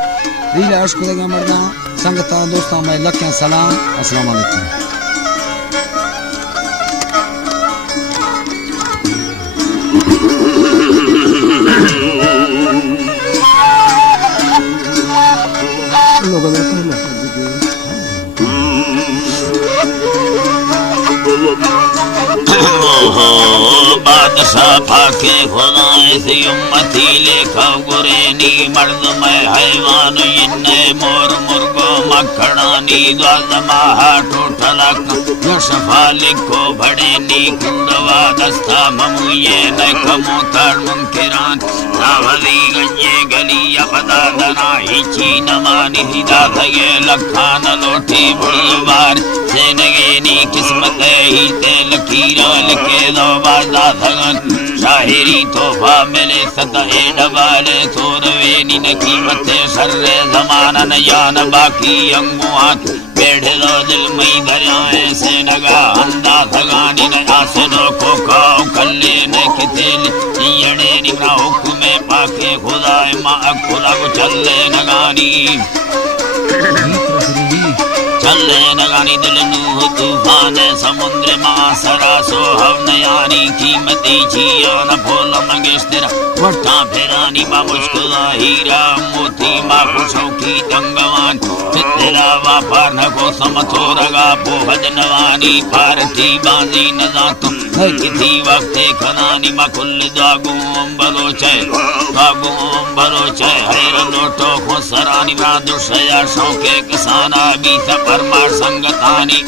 रीला अश्क देगा मरदा संगता दोस्तां मैं लख्या सलाम अस्सलाम वालेकुम। बादशाह फाके खुदाए सी उम्मती लेखा गुरेनी मर्द में हैवान इन्ने मोर मुर्गो मखड़ानी द्वादमा टूटलक यशफा लिखो बड़ेनी कुंडवा दस्ता ममुये न कमूतर मुनकिरान नावली गये गली अपदा दना हिची नमानी हिदा थगे लखान लोटी बुलवार सेनगेनी किस्मत ही ते लकीरा लिखे दो बाजा थगन शाहिरी तोहफा मिले सतहे डबाले सोरवेनी न कीमते सर्रे जमाना न जान बाकी अंगुआत बेढ़ दो दिल मई दरियाए से नगा अंदा थगानी न आसनो को खाओ कल्ले न कितेल यड़े निमरा हुक्मे पाके खुदाए मा खुदा को चले नगानी चले नगानी दिल नूह तूफान समुद्र मासरा सोहव नयानी कीमती जियो न भोल मंगेश तेरा वटा फेरानी मा मुश्किला हीरा मोती मा खुशों की दंगवान तेरा वापार न को समथो रगा बोहद नवानी पारती बाजी न जातुम किसी वक्त खनानी मा कुल दागुम बलोचे हैर लोटो को सरानी मा दुर्शया शौके कसाना भी परमार संगतानी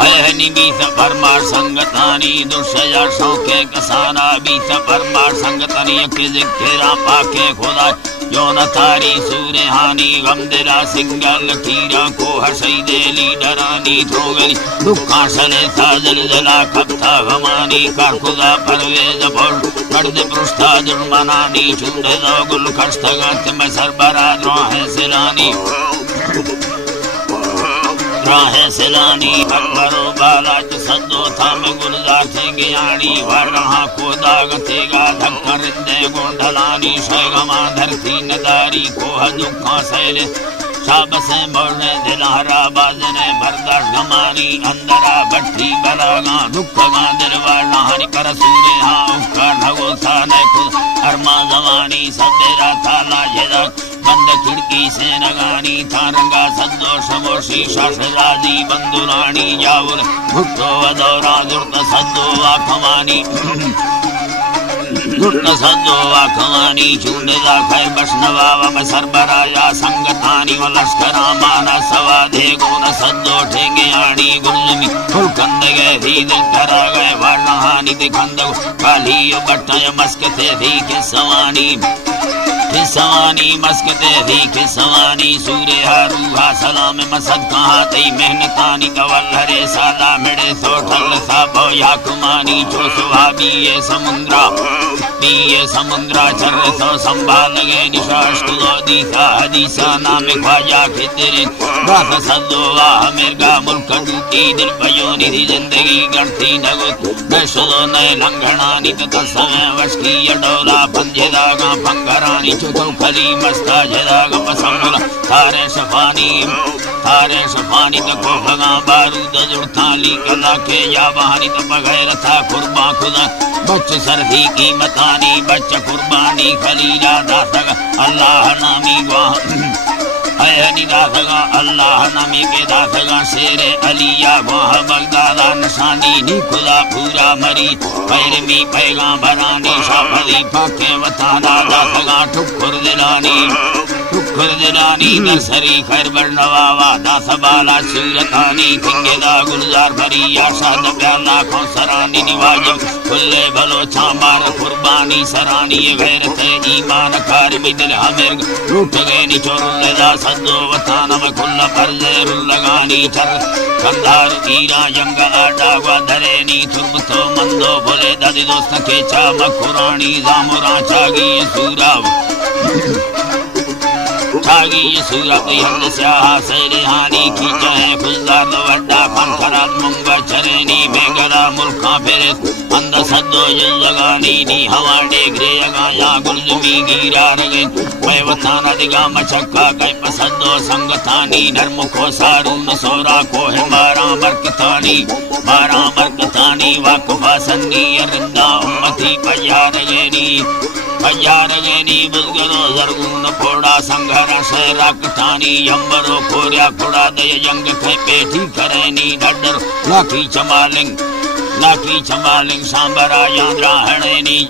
हयहनी भी परमार संगतानी दुर्शया शौके कसाना भी परमार संगतानी के जिक्रा पाके खुदा जो न तारी सूरे हानी गम दिला सिंगल कीरा को हसई देली डरानी थोगली दुखा सले साजल जला खपता गमानी का खुदा परवेज बोल पर्दे पृष्ठा जुर्मानानी चुंडे दो गुल खस्तगत में सरबरा रोहे सिलानी राहे सिलानी अकबरो बालाच सदो था में गुलजार थे ज्ञानी वरहा को दाग थेगा धक्कर दे गोंडलानी शैगमा धरती नदारी को दुखा सैले शाब से मोड़ने दिलहरा बाजने बरदार गमानी अंदरा भट्टी बलागा दुख गा दिलवार हरि पर सूरे हाँ उसका ढगो साने खुद अरमा जवानी सबेरा थाला जेदा बंद खिड़की से नगानी थारंगा सद्दो समोशी शासराजी बंदुरानी जावुर भुट्टो वदौरा दुर्त सद्दो वाखवानी दुर्त सद्दो वाखवानी चूंडेदा खैर बशनवा व सरबराया संगतानी व लश्करा माना सवा दे गुण सद्दो ठेंगे आनी गुल्लमी फुलकंद गए थी दिल करा गए वर्णहानी दिखंद काली बट्टय मस्कते थी के सवानी खिसवानी मस्कते थी खिसवानी सूरे हारूहा सलाम मसद कहाँ थी मेहनतानी कवल हरे साला मिड़े सोठल साबो याकुमानी जो सुहाबी ये समुद्रा चर सो संभाल गए निशाश कुलो दीसा हदीसा नाम ख्वाजा खितरिन रात सदो वाह मिर्गा मुल्क डूटी दिल पयोनी थी जिंदगी गढ़ती नगुत नशदो नए लंघनानी तथा समय वश की अडोला पंजे दागा पंगरानी चुतो खली मस्ता जदागा पसंगला थारे शफानी तको भगा बारूद जुड़ताली कला के या बहानी तक बगैर था कुर्बा खुदा बच्च सरदी की मतानी बच्च कुर्बानी खलीला दासगा अल्लाह नामी वाह हयनी दासगा अल्लाह नामी के दासगा शेरे अलिया वाह बगदादा नशानी नी खुदा पूरा मरी पैरमी पैगा भरानी शाफली पाके वताना दासगा ठुकुर दिलानी नरसरी खैर बरनवावा दासबाला सूरतानी किंगेदा गुलजार भरी आशाद प्याला खो सरानी निवाजम खुले भलो छामार कुर्बानी सरानी गैरत ईमान कार बिदल हमेर रूठ गए निचोरुल्लेदा सद्दो वताना में खुल्ला परजे रुल्लगानी चर कंधार ईरा जंग आडा वाधरेनी तुर्बतो मंदो बोले दादी दोस्त के चा मखुरानी जामुरा चागी सूराव भागी ये सूरत यंद स्याहा सैरे हानी की चाहे खुजदार वड्डा फन खराब मुंगा चरेनी बेगरा मुल्का फेरे अंद सदो जगानी नी हवा डेगरे गाया गुलजुमी गिरा रगे मैं वताना दिगा मचक्का कई पसंदो संगतानी नरमुखो सारून सोरा को है बारा मरकतानी वाकुफा सन्नी अरिंदा उम्मती पयारगेनी बुजगरो जरगुन फोड़ा संघर्ष रखतानी यंबरो खोरिया खुड़ा दय यंग खे पेठी करेनी डडर लाकी चमालिंग सांबरा यांद्रा हणेनी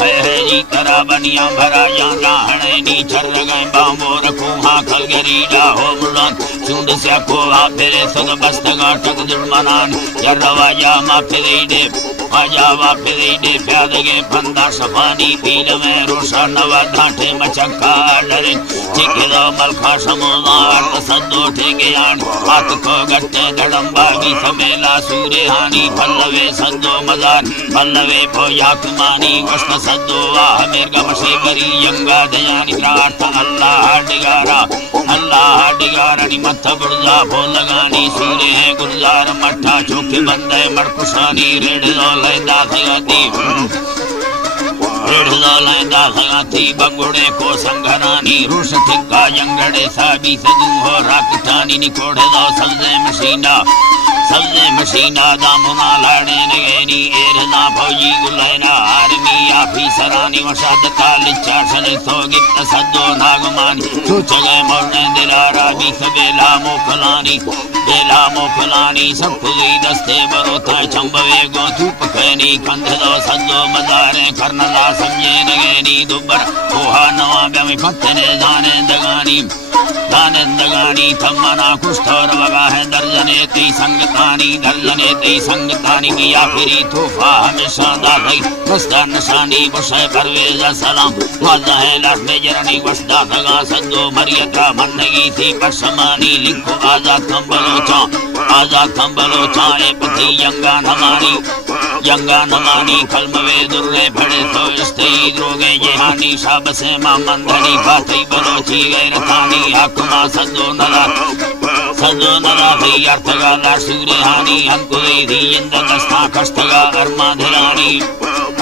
है जी करा बनिया भरा यांद्रा हणेनी चर गए बांबो रखो हां खलगरी हो मुलान चुंड से को आ फेरे सद बस्तगा टक दुर्मनान यरवा या मा फेरे दे आजावा फेरे दे प्यादगे फंदा सफानी पील में रोशा नवा ढाठे मचक्का डरे चिकिलो मलखा समुदा सदो ठेगे आन हाथ को गट्टे धड़म बागी समेला सूरे हानी पल्लवे सदो मजार पल्लवे भो याकमानी वस्त सदो वाह मेरगा मशे करी यंगा दयानी प्रार्थ अल्लाह डिगारा नि मत्था बुर्जा भो लगानी सूरे है गुलजार मट्ठा चौके बंदे मड़कुशानी रेढ़ो लैदा थी बंगुड़े को संघरानी रूस ठिक्का यंगड़े साबी सदू हो राकठानी निकोड़े दो सबसे मशीना दामुना लाड़े नगेनी एरना फौजी गुलैना आर्मी ऑफिसरानी वशादता लिच्चा सने सोगित सदो नागमानी सोच गए मोड़ने दिलारा भी सबेला मोखलानी सब खुली दस्ते बरोता चंबवे गो धूप खैनी कंध दो सदो मदारे करनला समझे नगेनी दुबर कोहा नवा ब्यामी फतने दाने दगानी थमना कुष्ठोर वगा है दर्जने ती संगतानी की आखिरी तूफा हमेशा दाई वस्ता नशानी वशे परवेज सलाम वाजा है लाश में जरनी वस्ता दगा सदो मरियता मनगी थी पशमानी लिखो आजाद कंबलो चाए पति यंगा नमानी कलमवे दुर्रे भड़े तो इस्तेई द्रोगे जेहानी शाब से मां मंदनी फाती बलोची गैरतानी आकुमा सदो नला थी अर्थगा लाशूरे हानी अंकुरे थी इंदगस्ता कष्टगा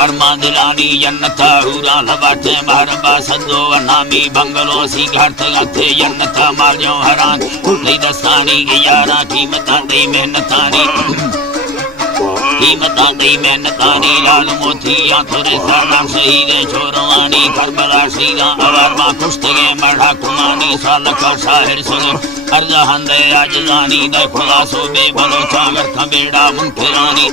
अर्मादिलानी यन्नता हुरा लबाटे महरबा सदो नामी बंगलो सी घाटगा थे यन्नता मार्जो हरान उठई दस्तानी यारा कीमता दे मेहनतानी लाल मोतिया थोरे सलाम शहीदे छोरवानी करबला श्रीरा अवरमा कुश्तगे मढ़ा कुमानी सालका शाहिर सुने अर्जा हंदे आजजानी दे खुलासो बे बलो चागर खबेड़ा मुनफिरानी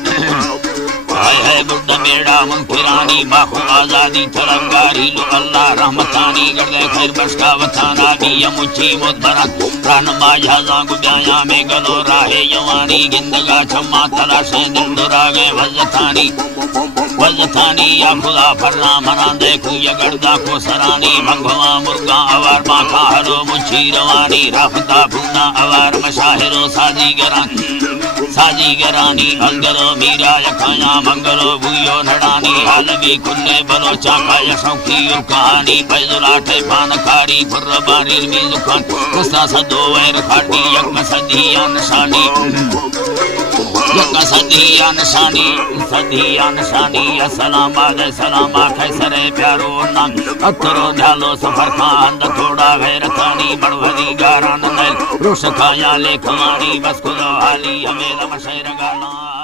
है बुद्ध मेड़ा मुनफिरानी बाखु आजादी तरंगारी लो अल्लाह रहमतानी गर्दे खैर बशका वताना भी यमुची मुदबरा प्राण माजा गुब्याया में गलो राहे यवानी गिंदगा छम्मा तलाशे दिलदुरागे वजतानी या खुदा फरना मना देखू यगड़दा को सरानी भंगवा मुर्गा अवार बाखा हरो मुछी रवानी राफता भूना अवार मशाहिरो साजी गरानी अंगरो मीरा यखाया मंगलो बुयो नडानी हालवी खुले बलो चाका यशौकी और कहानी पैजुलाठे पानकारी फुर्रबानी मिजुखान कुस्ता सदो वैर खाटी यक सदिया निशानी सलामा खैसरे प्यारो नाम अतरो ध्यालो सफर खांद थोड़ा गैरतानी बड़वदी गारान नल रोश खाया लेखवानी बस खुदा हाली हमें लमशैर गाना